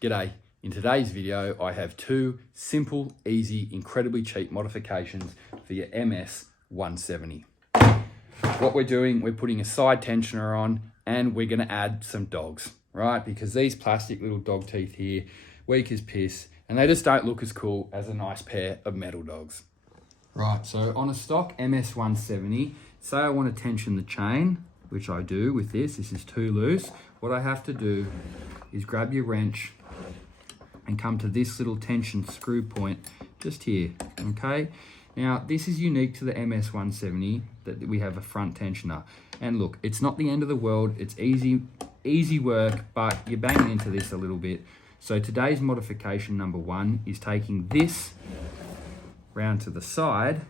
G'day. In today's video, I have two simple, easy, incredibly cheap modifications for your MS170. What we're doing, we're putting a side tensioner on and we're gonna add some dogs, right? Because these plastic little dog teeth here, weak as piss, and they just don't look as cool as a nice pair of metal dogs. Right, so on a stock MS170, say I want to tension the chain, which I do with this is too loose. What I have to do is grab your wrench and come to this little tension screw point just here, okay? Now, this is unique to the MS170 that we have a front tensioner. And look, it's not the end of the world. It's easy work, but you're banging into this a little bit. So today's modification number one is taking this round to the side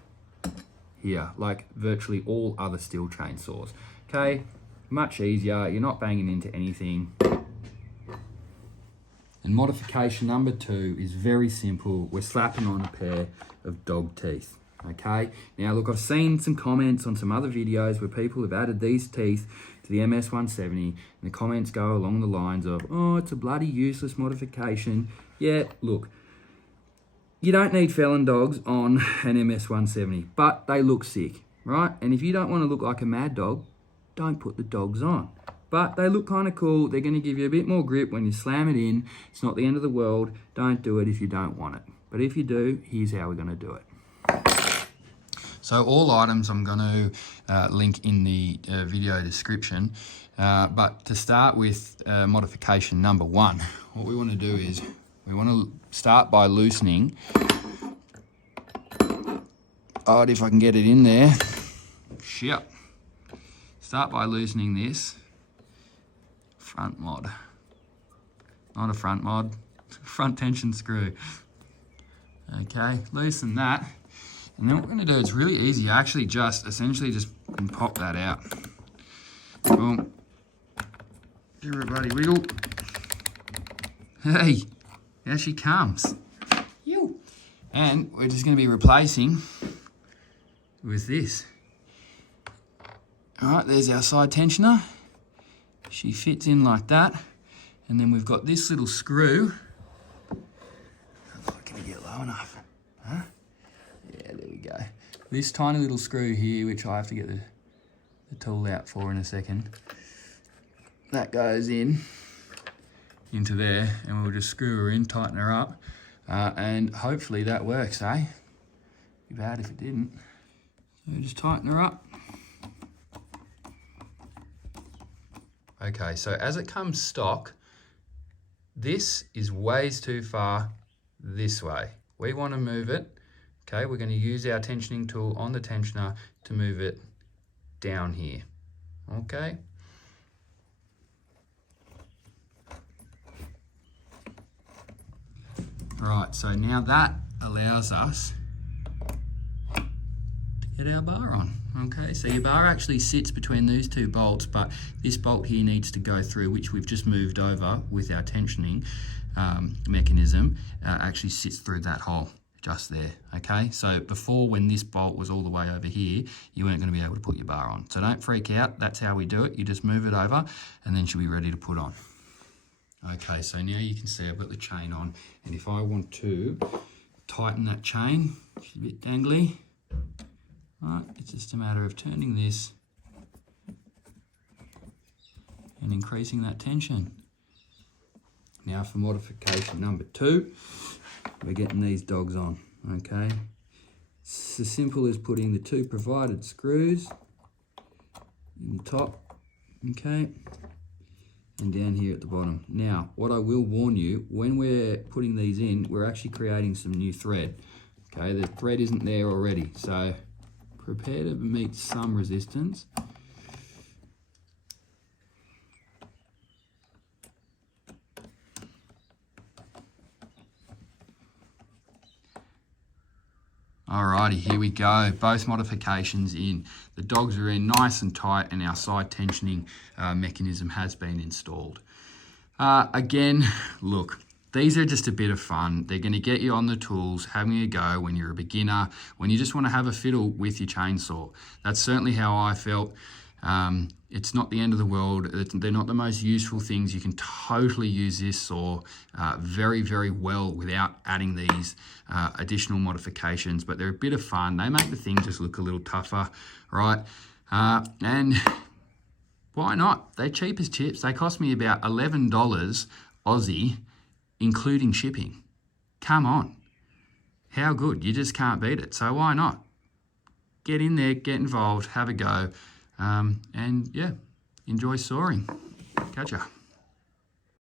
here, like virtually all other steel chainsaws, okay? Much easier, you're not banging into anything. And modification number two is very simple. We're slapping on a pair of dog teeth, okay? Now look, I've seen some comments on some other videos where people have added these teeth to the MS170 and the comments go along the lines of, oh, it's a bloody useless modification. Yeah, look, you don't need felon dogs on an MS170, but they look sick, right? And if you don't want to look like a mad dog, don't put the dogs on. But they look kind of cool. They're going to give you a bit more grip when you slam it in. It's not the end of the world. Don't do it if you don't want it. But if you do, here's how we're going to do it. So all items I'm going to link in the video description. But to start with modification number one, what we want to do is we want to start by loosening. Oh, if I can get it in there. Shit. Start by loosening this front mod. Not a front mod, front tension screw. Okay, loosen that. And then what we're gonna do, it's really easy. I actually essentially just pop that out. Boom. Give her a bloody wiggle. Hey, there she comes. You. And we're just gonna be replacing with this. All right, there's our side tensioner. She fits in like that. And then we've got this little screw. Can we get low enough? Huh? Yeah, there we go. This tiny little screw here, which I have to get the tool out for in a second. That goes into there, and we'll just screw her in, tighten her up. And hopefully that works, eh? Be bad if it didn't. So we just tighten her up. Okay, so as it comes stock, this is ways too far this way. We want to move it, okay? We're going to use our tensioning tool on the tensioner to move it down here, okay? Right, so now that allows us to get our bar on. Okay, so your bar actually sits between these two bolts, but this bolt here needs to go through, which we've just moved over with our tensioning mechanism, actually sits through that hole just there, okay? So before, when this bolt was all the way over here, you weren't going to be able to put your bar on. So don't freak out, that's how we do it. You just move it over and then she'll be ready to put on. Okay, so now you can see I've got the chain on, and if I want to tighten that chain, it's a bit dangly. Right, it's just a matter of turning this and increasing that tension. Now for modification number two, we're getting these dogs on, okay? It's as simple as putting the two provided screws in the top, okay? And down here at the bottom. Now, what I will warn you, when we're putting these in, we're actually creating some new thread, okay? The thread isn't there already, so prepare to meet some resistance. Alrighty, here we go. Both modifications in. The dogs are in nice and tight, and our side tensioning mechanism has been installed. Again, look, these are just a bit of fun. They're going to get you on the tools, having a go when you're a beginner, when you just want to have a fiddle with your chainsaw. That's certainly how I felt. It's not the end of the world. They're not the most useful things. You can totally use this saw very, very well without adding these additional modifications, but they're a bit of fun. They make the thing just look a little tougher, right? And why not? They're cheap as chips. They cost me about $11 Aussie, including shipping. Come on. How good? You just can't beat it. So why not? Get in there, get involved, have a go, and yeah, enjoy sawing. Catch ya.